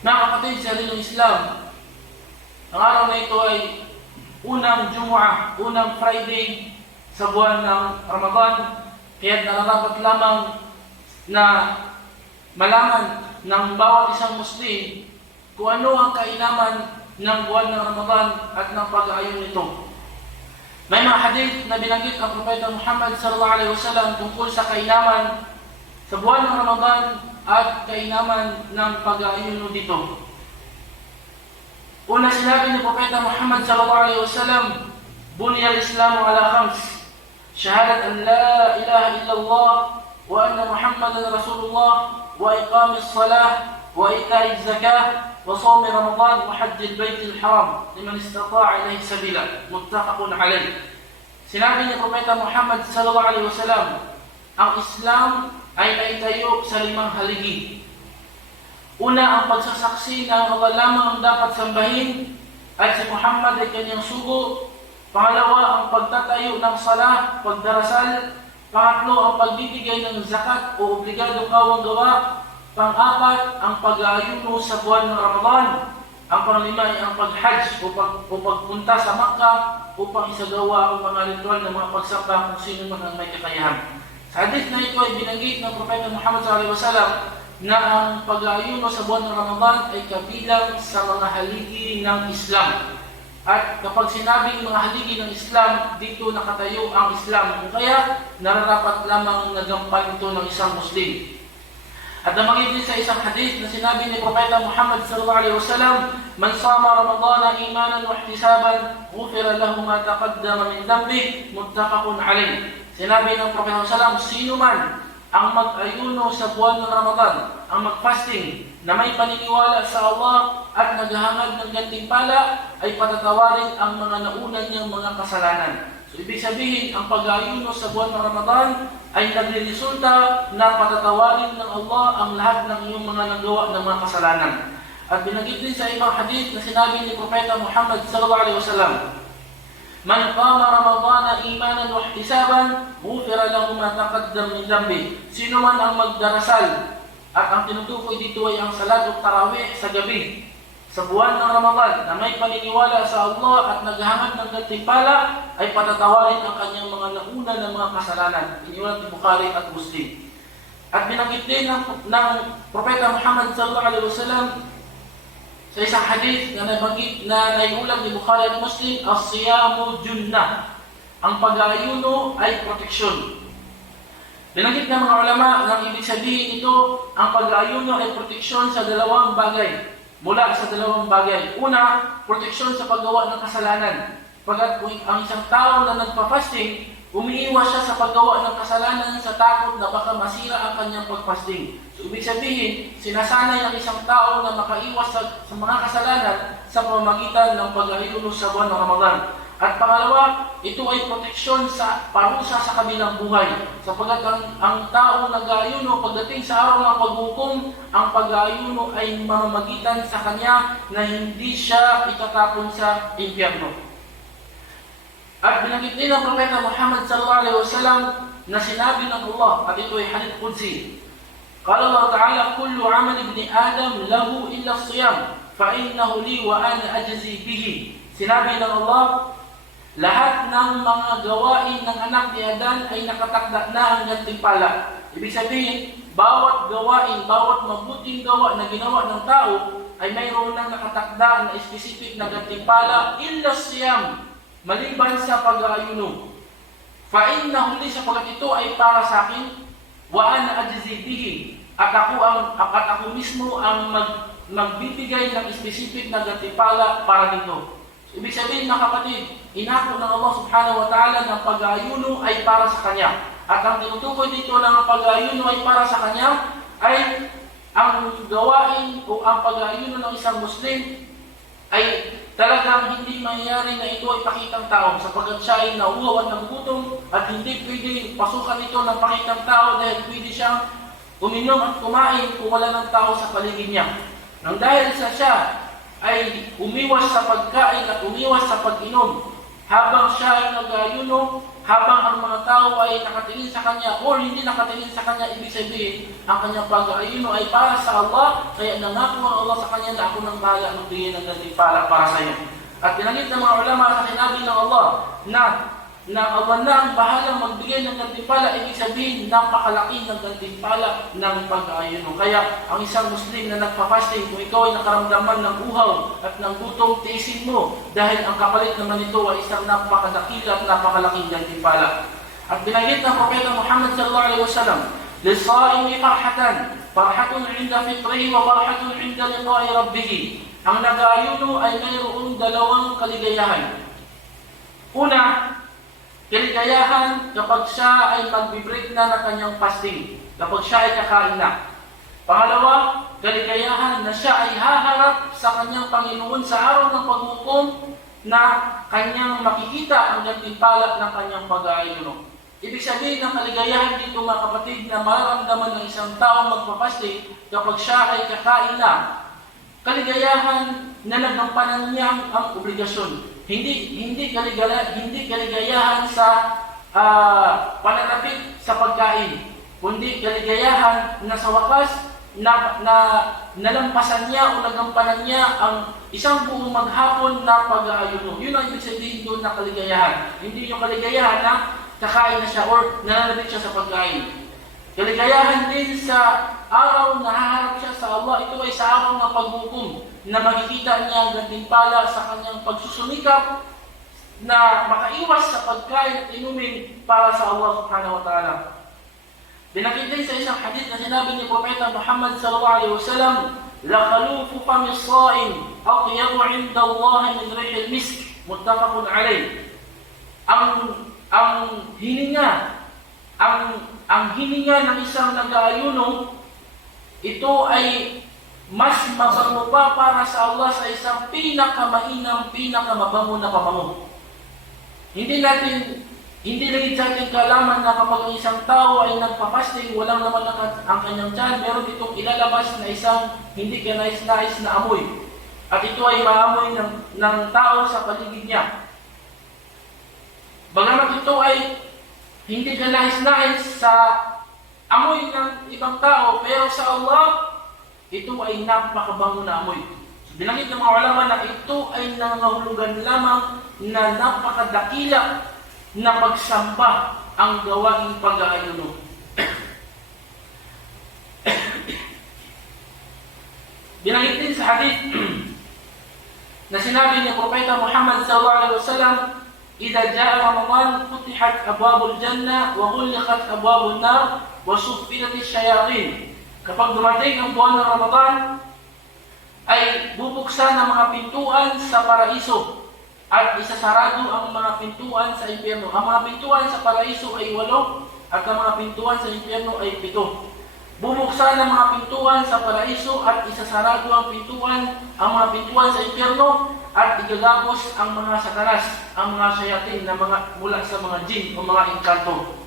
Mga kapatid sa rin ng Islam, ang araw na ito ay unang Jumu'ah, unang Friday sa buwan ng Ramadan. Kaya nararapat lamang na malaman ng bawat isang Muslim kung ano ang kainaman ng buwan ng Ramadan at ng pag-aayon nito. May mga hadith na binanggit ang Propeta Muhammad sallallahu alaihi wasallam tungkol sa kainaman sa buwan ng Ramadan at kainaman ng pag-aayon dito. Una, sinabi ni Propeta Muhammad sallallahu alaihi wasallam, "Bunya al-Islamu ala khams: syahadat an la ilaha illallah wa anna Muhammadan Rasulullah wa iqamis salah wa ita'iz zakah wa shaum Ramadan wa hajjil baitil haram liman istata'a ilayhi sabila." Muttafaqun alayh. Sinabi ni Propeta Muhammad sallallahu alaihi wasallam, ang Islam ay naitayo sa 5 haligi. Una, ang pagsasaksi na ang Allah lamang ang dapat sambahin at si Muhammad ay kanyang sugo. Pangalawa, ang pagtatayo ng salah, pagdarasal. Pangatlo, ang pagbibigay ng zakat o obligadong kawang gawa. Pang-apat, ang pag-aayuno sa buwan ng Ramadan. Ang panglima ay ang pag-hajj o pagpunta sa Makkah upang isagawa ang mga ritual ng mga pagsamba kung sino man ang may kakayahan. Sa hadith na ito ay binanggit ng Propeta Muhammad SAW na ang pag-aayuno sa buwan ng Ramadan ay kabilang sa mga haligi ng Islam. At kapag sinabing mga haligi ng Islam, dito nakatayo ang Islam. Kaya nararapat lamang nagampan ito ng isang Muslim. At nabanggit din sa isang hadith na sinabi ni Propeta Muhammad SAW, "Man sama Ramadana imanan wa ihtisaban, ghufira lahu ma taqaddama min dhanbihi." Muttafaqun alayh. Sinabi ng Propeta SAW, sino man ang mag-ayuno sa buwan ng Ramadan, ang mag-fasting, na may paniniwala sa Allah at naghahangad ng gantimpala, ay patatawarin ang mga nauna niyang mga kasalanan. So, ibig sabihin, ang pag-ayuno sa buwan ng Ramadan ay nagre-resulta na patatawarin ng Allah ang lahat ng iyong mga nagawa ng mga kasalanan. At binanggit din sa ibang hadith na sinabi ni Propeta Muhammad SAW, "Man qama Ramadana imanan wa ihtisaban, ghufira lahu ma taqaddama min dhanbi." Sino man ang magdarasal, at ang tinutukoy dito ay ang salat o tarawih sa gabi sa buwan ng Ramadan na may paniniwala sa Allah at naghahangad ng gantimpala, ay patatawarin ang kanyang mga nauna ng mga kasalanan. Iniulat ni Bukhari at Muslim. At binanggit din ng Propeta Muhammad sallallahu alaihi wasallam sa isang hadith na nabanggit na naiulat ni Bukhari at Muslim, "As-siyamu junnah." Ang pag-aayuno ay proteksyon. Binanggit ng mga ulama na ibig sabihin ito, ang pag-aayuno ay proteksyon sa 2 bagay. Mula sa 2 bagay. Una, proteksyon sa paggawa ng kasalanan. Pagkat ang isang tao na nagpa-fasting, umiiwas siya sa paggawa ng kasalanan sa takot na baka masira ang kanyang pag-fasting. So, ibig sabihin, sinasanay ang isang tao na makaiwas sa mga kasalanan sa pamamagitan ng pag-aayuno sa buwan ng Ramadan. At pangalawa, ito ay proteksyon sa parusa sa kabilang buhay. Sapagkat ang tao nag-aayuno pagdating sa araw ng paghukom, ang pag-aayuno ay mamamagitan sa kanya na hindi siya itatapon sa impyerno. At binanggit din ng Propeta Muhammad sallallahu alaihi wasallam na sinabi ng Allah, at ito ay hadith qudsi. Qala Allah Ta'ala, "Kullu 'amal ibni Adam lahu illa as-siyam, fa innahu li wa ana ajzi bihi." Sinabi ng Allah, lahat ng mga gawain ng anak ni Adan ay nakatakda na ang gantimpala. Ibig sabihin, bawat gawain, bawat mabuting gawa na ginawa ng tao ay mayroon ng nakatakda na specific na gantimpala, illa siyam, maliban sa pag-aayuno. Fa innahu li, sapagkat ito ay para sa akin, wa ana ajzi bihi, at ako mismo ang magbibigay ng specific na gantimpala para dito. Ibig sabihin, mga kapatid, inako ng Allah subhanahu wa ta'ala ng pag-aayuno ay para sa Kanya. At ang tinutukoy dito ng pag-aayuno ay para sa Kanya ay ang gawain o ang pag-aayuno ng isang Muslim ay talagang hindi mangyayari na ito ay pakitang tao, sapagkat siya ay nauuhaw at nagugutom at hindi pwede pasukan ito ng pakitang tao dahil pwede siyang uminom at kumain kung wala ng tao sa paligid niya. Nang dahil sa siya ay umiwas sa pagkain at umiwas sa pag-inom, habang siya ay nag-aayuno, habang ang mga tao ay nakatingin sa kanya o hindi nakatingin sa kanya, ibig sabihin, ang kanyang pag-aayuno ay para sa Allah, kaya nangako ang Allah sa kanya na ako nang bahala magbigay ng gantimpala para sa iyo. At pinanggit ng mga ulama sa sinabi ng Allah na Allah na ang bahalang magbigay ng gantimpala, ibig sabihin, napakalaki ng gantimpala ng pag-aayuno. Kaya ang isang Muslim na nagpa-fasting, kung ikaw ay nakaramdaman ng uhaw at ng gutom, tiisin mo dahil ang kapalit naman ito ay isang napakadakila at napakalaking gantimpala. At binanggit ng Propeta Muhammad sallallahu alaihi wasallam, "Lis-saimi farhatun 'inda fitrihi wa farhatun 'inda liqa'i rabbih." Ang nag-aayuno ay mayroong dalawang kaligayahan. Una, kaligayahan kapag siya ay mag-break na ng kanyang fasting, kapag siya ay kakain na. Pangalawa, kaligayahan na siya ay haharap sa kanyang Panginoon sa araw ng paghukom na kanyang makikita ang gantimpala ng kanyang pag-aayuno. Ibig sabihin ng kaligayahan dito mga kapatid na mararamdaman ng isang tao magpapasting kapag siya ay kakain na. Kaligayahan na nagampanan niya ang obligasyon. Hindi kaligayahan sa pananapit sa pagkain, kundi kaligayahan na sa wakas nalampasan niya o nagampanan niya ang isang buong maghapon na pag-aayuno. Yun ang ibig sabihin doon na kaligayahan. Hindi yung kaligayahan na kakain na siya or nananabit siya sa pagkain. Kaligayahan din sa araw na haharap siya sa Allah, ito ay sa araw ng paghukom na makikita niya ang gantimpala sa kanyang pagsusumikap na makaiwas sa pagkain at inumin para sa Allah subhanahu wa ta'ala. Binanggit din sa isang hadith na sinabi ni Propeta Muhammad sallallahu alaihi wasallam, "La khalufu fami as-sa'im atyabu 'inda Allah min rihil misk." Muttafaqun alayh. Ang hininga ng isang nag-aayuno, ito ay mas mabango pa para sa Allah sa isang pinakamainam, pinakamabango na pabango. Hindi legit sa ating kaalaman na kapag ang isang tao ay nagpapasting, walang naman ang kanyang tiyan, meron itong ilalabas na isang hindi kanais-nais na amoy. At ito ay maamoy ng tao sa paligid niya. Bagamat ito ay hindi kanais-nais sa amoy ng ibang tao, pero sa Allah, ito ay napakabango na amoy. So, binanggit ng mga ulama na ito ay nangangahulugan lamang na napakadakila na pagsamba ang gawaing pag-aayuno. Binanggit din sa hadith na sinabi ni Propeta Muhammad sallallahu alaihi wasallam, "Idza jaa Ramadan, futihat abwabul jannah wa ghulqat abwabun nar wa suffidat asy-syayatin." Kapag dumating ang buwan ng Ramadan, ay bubuksan ang mga pintuan sa paraiso at isasarado ang mga pintuan sa impyerno. Ang mga pintuan sa paraiso ay 8 at ang mga pintuan sa impyerno ay 7. Bubuksan ang mga pintuan sa paraiso at isasarado ang mga pintuan sa impyerno at igagapos ang mga satanas, ang mga shayatin na mula sa mga jinn o mga engkanto.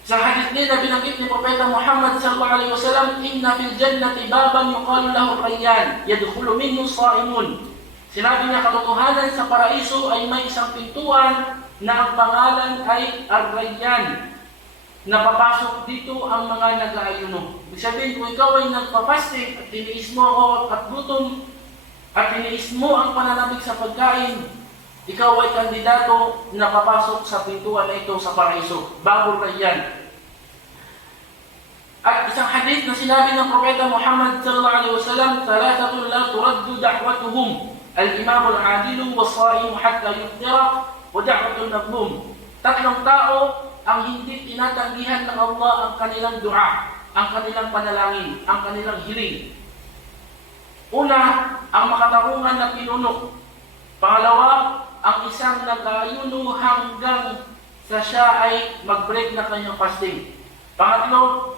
Sa hadith din na binanggit ni Propeta Muhammad sallallahu alaihi wasallam, "Inna fil jannati baban yuqalu lahu Rayyan, yadkhulu minhu sha'imun." Sinabi niya, katotohanan sa paraiso ay may isang pintuan na ang pangalan ay Ar-Rayyan, na papasok dito ang mga nag-aayuno. Ibig sabihin, kung ikaw ay nagpa-fasting at tiniis mo ako at gutom at tiniis mo ang pananabik sa pagkain, ikaw ay kandidato na papasok sa pintuan na ito sa paraiso, Babul Rayyan. At isang hadith na sinabi ng Propeta Muhammad sallallahu alaihi wasallam, "Thalathatun la turaddu da'watuhum, al-imam al-'adilu was-sa'im hatta yuftira wa da'watul mazlum." Tatlong tao ang hindi tinatanggihan ng Allah ang kanilang dua, ang kanilang panalangin, ang kanilang hiling. Una, ang makatarungan na pinuno. Pangalawa, ang isang nag-aayuno hanggang sa siya ay mag-break na kanyang fasting. Pangatlo,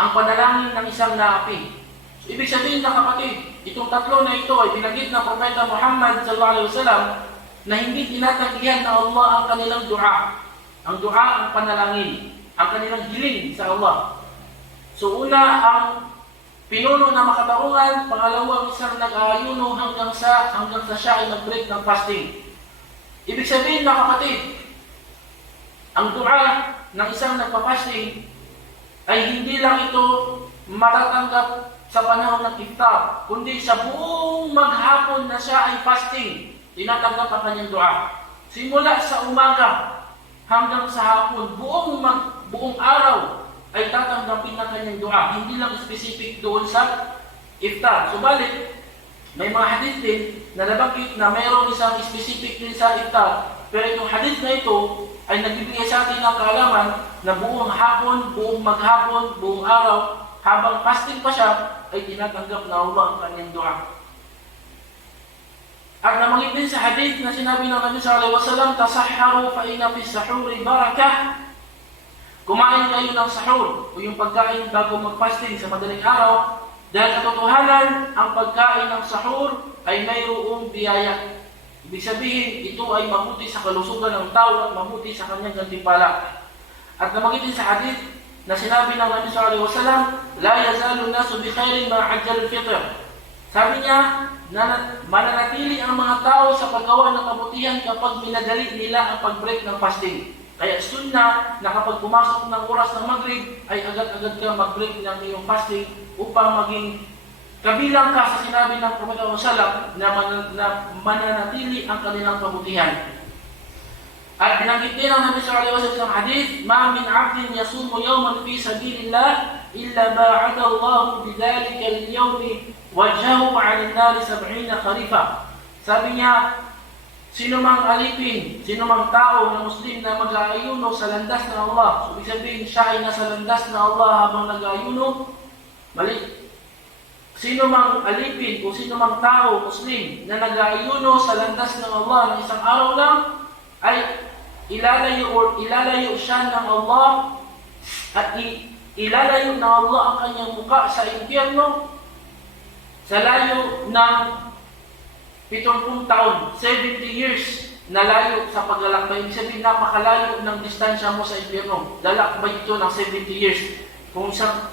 ang panalangin ng isang naapi. So, ibig sabihin na kapatid, itong tatlo na ito ay binanggit ng Propeta Muhammad sallallahu alaihi wasallam na hindi tinatanggihan ng Allah ang kanilang dua. Ang dua, ang panalangin, ang kanilang hiling sa Allah. So una, ang pinuno na makatarungan. Pangalawa, ang isang nag-aayuno hanggang sa siya ay mag-break ng fasting. Ibig sabihin mga kapatid, ang dua ng isang nagpa-fasting ay hindi lang ito matatanggap sa panahon ng iftar, kundi sa buong maghapon na siya ay fasting, tinatanggap ang kanyang dua. Simula sa umaga hanggang sa hapon, buong araw ay tatanggapin ng kanyang dua. Hindi lang specific doon sa iftar. Subalit, may mga hadith din na nabanggit na mayroong isang specific din sa iftar. Pero itong hadith na ito ay nagbibigay sa atin ng kaalaman na buong hapon, buong maghapon, buong araw, habang fasting pa siya, ay tinatanggap na Allah ang kanyang dua. At nabanggit din sa hadith na sinabi ng Nabi sallallahu alaihi wasallam, tasahharu fa inna fi sahuri barakah. Kumain kayo ng sahur o yung pagkain bago mag-fasting sa madaling araw, dahil katotohanan ang pagkain ng sahur ay mayroong biyaya. Ibig sabihin, ito ay mabuti sa kalusugan ng tao at mabuti sa kanyang gantimpala. At nabanggit din sa hadith na sinabi ng Nabi sallallahu alaihi wasallam, la yazalu nasu bi khairin ma ajjal al-fitr. Sabi niya, mananatili ang mga tao sa paggawa ng kabutihan kapag minadali nila ang pag-break ng fasting. Kaya sunnah na kapag pumasok ng oras ng Maghrib, ay agad-agad ka mag-break ng iyong fasting upang maging kabilang ka sa sinabi ng Propeta Muhammad na mananatili ang kanilang kabutihan. At binanggit din ang Nabi sallallahu alaihi wasallam sa hadith, ma min 'abdin yasumu yawman fi sabilillah illa ba'ada Allah bidhalika al-yawm wajhahu 'ala an-nar 70 kharifa. Sabi niya, sino mang alipin, sino mang tao na Muslim na mag-aayuno sa landas ng Allah, so ibig sabihin siya ay nasa landas ng Allah habang nag-aayuno, mali. Sino mang alipin o sino mang tao Muslim na nag-aayuno sa landas ng Allah ng isang araw lang, ay ilalayo siya ng Allah at ilalayo ng Allah ang kanyang mukha sa impyerno sa layo ng 70 taon, 70 years na layo sa paglalakbay. Ibig sabihin, napakalayo ng distansya mo sa impyerno. Lalakbay ito ng 70 years. Kung isang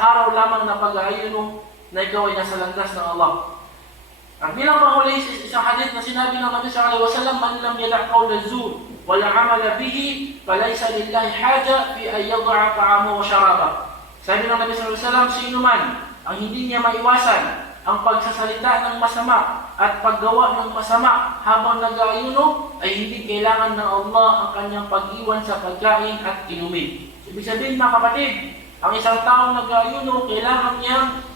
araw lamang na pag-aayuno na ikaw ay nasa landas ng Allah. At bilang panghuli, isang hadith na sinabi ng Nabi sallallahu alaihi wasallam, man lam yada' qawla zur wa la 'amala bihi falaysa lillahi haja fi an yad'a ta'amahu wa sharaba. Sabi ng Nabi sallallahu alaihi wasallam, sino man ang hindi niya maiwasan ang pagsasalita ng masama at paggawa ng masama habang nag-aayuno, ay hindi kailangan ng Allah ang kanyang pag-iwan sa pagkain at inumin. Ibig sabihin mga kapatid, ang isang taong nag-aayuno, kailangan niyang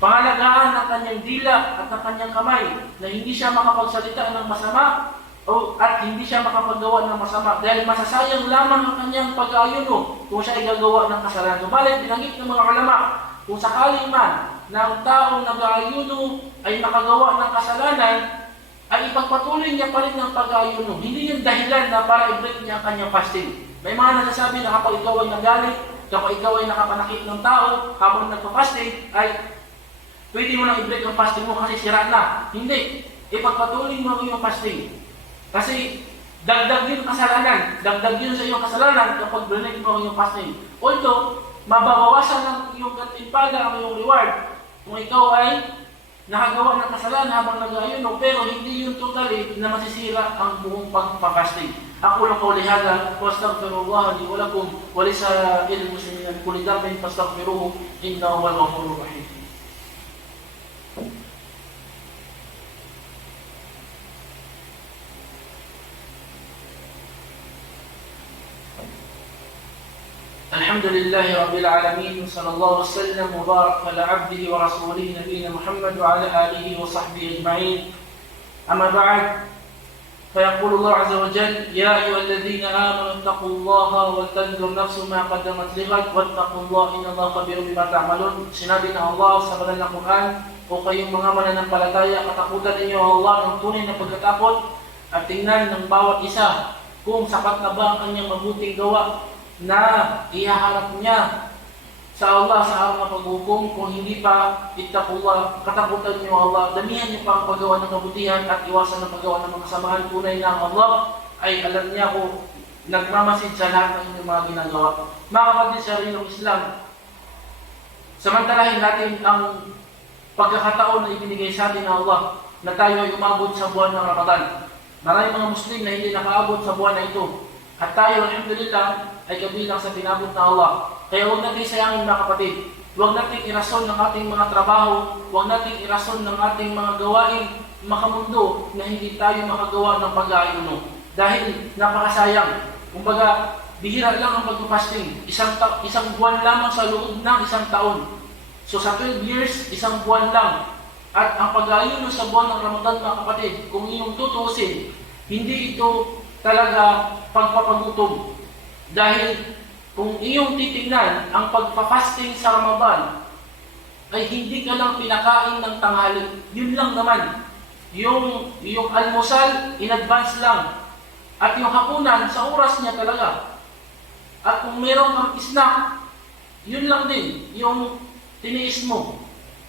pangalagaan ng kanyang dila at ng kanyang kamay na hindi siya makapagsalita ng masama at hindi siya makapaggawa ng masama, dahil masasayang lamang ang kanyang pag-aayuno kung siya ay gagawa ng kasalanan. Subalit, binanggit ng mga ulama, kung sakaling man na ang taong nag-aayuno ay makagawa ng kasalanan, ay ipagpatuloy niya pa rin ng pag-aayuno. Hindi yung dahilan na para i-break niya ang kanyang fasting. May mga nagsasabi na kapag ikaw ay nagalit, kapag ikaw ay nakapanakit ng tao habang nagpa-fasting, ay pwede mo nang i-break ang fasting mo kasi sira na. Hindi. Ipagpatuloy mo yung fasting. Kasi dagdag yun kasalanan. Dagdag yun sa iyong kasalanan kapag break mo yung fasting. Although, mababawasan ng iyong gantimpala ang iyong reward kung ikaw ay nakagawa ng kasalanan habang nag-aayuno, pero hindi yun totally na masisira ang buong pagpapasting. Aqulu qawli hadha wa astaghfirullah li wa lakum wa li sa'iril muslimin min kulli dhanbin fastaghfiruhu innahu huwal ghafurur rahim. الحمد لله رب العالمين صلى الله وسلم وبارك على عبده ورسوله نبينا محمد وعلى آله وصحبه أجمعين. أما بعد، فيقول الله عز وجل يا أيها الذين آمنوا اتقوا الله ولتنظر نفس ما قدمت لغد واتقوا الله إن الله خبير بما تعملون. Sinabi ng Allah sa banal na Quran, o kayong mga mananampalataya, katakutan ninyo Allah ng tunay na pagkatakot at tingnan ng bawat isa kung sapat na ba ang kanyang mabuting gawa na ihaharap niya sa Allah sa araw ng paghukom. Kung hindi pa, ittaqullah, katakutan niyo Allah, damihan niyo pa ang paggawa ng kabutihan at iwasan ng paggawa ng mga kasamahan. Tunay na ang Allah ay alam niya kung nagmamasid sa lahat ng inyong mga ginagawa. Mga kapatid sa rinong Islam, samantalahin natin ang pagkakataon na ibinigay sa atin ng Allah na tayo ay umabot sa buwan ng Ramadan. Maraming mga Muslim na hindi nakaabot sa buwan na ito. At tayo, alhamdulillah, ay kabilang sa pinabot na Allah. Kaya huwag natin sayangin mga kapatid. Huwag natin irason ng ating mga trabaho, huwag natin irason ng ating mga gawain makamundo na hindi tayo makagawa ng pag-aayuno. Dahil napakasayang. Kumbaga, bihira lang ang pag-fasting. Isang buwan lamang sa loob ng isang taon. So sa 12 years, isang buwan lang. At ang pag-aayuno sa buwan ng Ramadan mga kapatid, kung iyong tutusin, hindi ito talaga pagpapagutom. Dahil kung iyong titingnan ang pagpa-fasting sa Ramadan, ay hindi ka lang pinakain ng tanghali. Yun lang naman. Yung almusal, in advance lang. At yung hapunan, sa oras niya talaga. At kung meron kang snack, yun lang din. Yung tiniis mo.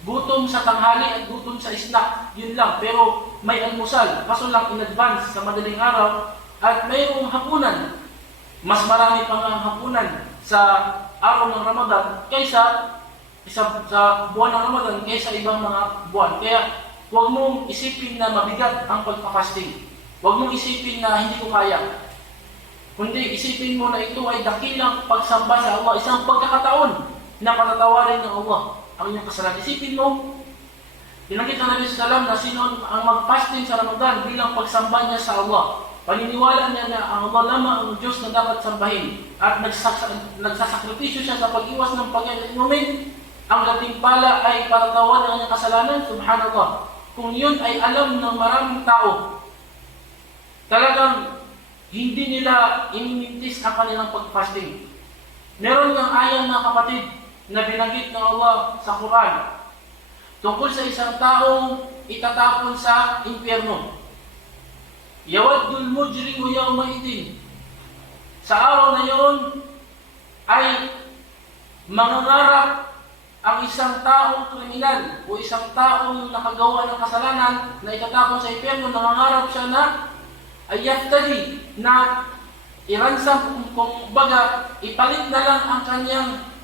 Gutom sa tanghali at gutom sa snack, yun lang. Pero may almusal, kaso lang in advance sa madaling araw. At mayroong hapunan. Mas marami pa nga ang hapunan sa araw ng Ramadan kaysa sa buwan ng Ramadan kaysa ibang mga buwan. Kaya huwag mong isipin na mabigat ang pagpa-fasting. Huwag mong isipin na hindi ko kaya. Kundi isipin mo na ito ay dakilang pagsamba sa Allah. Isang pagkakataon na patatawarin ng Allah ang inyong kasalanan. Isipin mo, tinanggit ng Nabi Sallam na sino ang mag-fasting sa Ramadan bilang pagsamba niya sa Allah. Paniniwala niya na ang Allah lamang ang Diyos na dapat sambahin at nagsasakripisyo siya sa pag-iwas ng pag-inumin. Ang gatimpala ay patatawan ng kanyang kasalanan, subhanallah. Kung yun ay alam ng maraming tao, talagang hindi nila imimintis ang kanilang pag-fasting. Meron ng ayang mga kapatid na binanggit ng Allah sa Quran tungkol sa isang taong itatapon sa impyerno. Yawaddul mujrimu yawmaidin. Sa araw na yun ay mangangarap ang isang taong kriminal o isang taong nakagawa ng kasalanan na itatapon sa impyerno. Nangangarap siya na ay yaftadi na iransam, kung baga ipalit na lang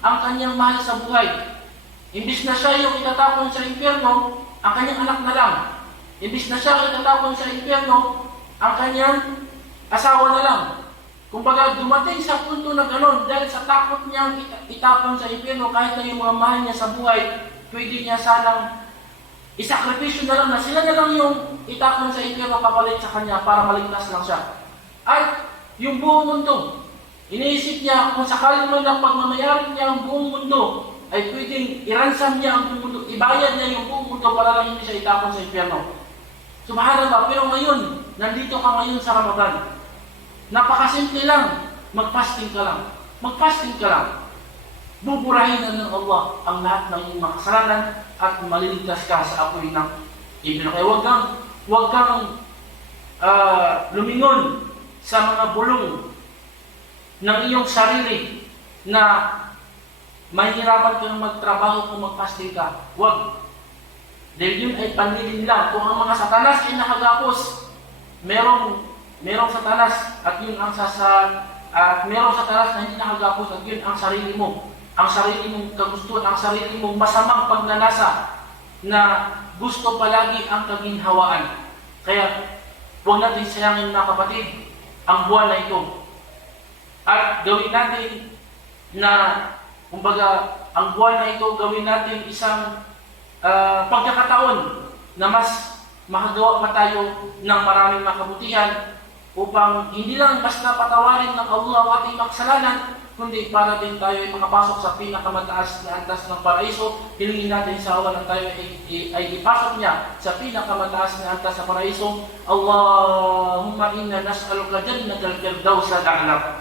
ang kanyang mahal sa buhay. Imbis na siya yung itatapon sa impyerno, ang kanyang anak na lang. Imbis na siya itatapon sa impyerno, ang kanyang asawa na lang. Kumbaga dumating sa punto na gano'n dahil sa takot niyang itapon sa impyerno kahit na yung mga mahal niya sa buhay, pwede niya sanang isakripisyo na lang na sila na lang yung itapon sa impyerno kapalit sa kanya para maligtas lang siya. At yung buong mundo, iniisip niya kung sakali man lang pagmamayarin niya ang buong mundo, ay pwedeng iransam niya ang buong mundo, ibayad niya yung buong mundo para lang hindi siya itapon sa impyerno. Subhanallah, pero ngayon, nandito ka ngayon sa Ramadan. Napakasimple lang, mag-fasting ka lang. Mag-fasting ka lang. Buburahin na ng Allah ang lahat ng iyong makasalanan at maliligtas ka sa apoy ng impyerno. Kaya huwag kang lumingon sa mga bulong ng iyong sarili na mahihirapan kang magtrabaho kung mag-fasting ka. Huwag. Dahil yun ay panlilin lang. Kung ang mga satanas ay nakagapos, merong satanas at yun ang at merong satanas na hindi nakagapos at yun ang sarili mo. Ang sarili mong kagustuhan, ang sarili mong masamang pagnanasa na gusto palagi ang kaginhawaan. Kaya huwag natin sayangin mga kapatid ang buwan na ito. At gawin natin na, kumbaga, ang buwan na ito gawin natin isang pagkakataon na mas makagawa pa tayo ng maraming makabutihan upang hindi lang basta patawarin ng Allah ang ating makasalanan, kundi para din tayo ay makapasok sa pinakamataas na antas ng paraiso. Hilingin natin sa Allah na tayo ay ipasok niya sa pinakamataas na antas sa paraiso. Allahumma inna nas'aluka jannatal firdaus al-a'la.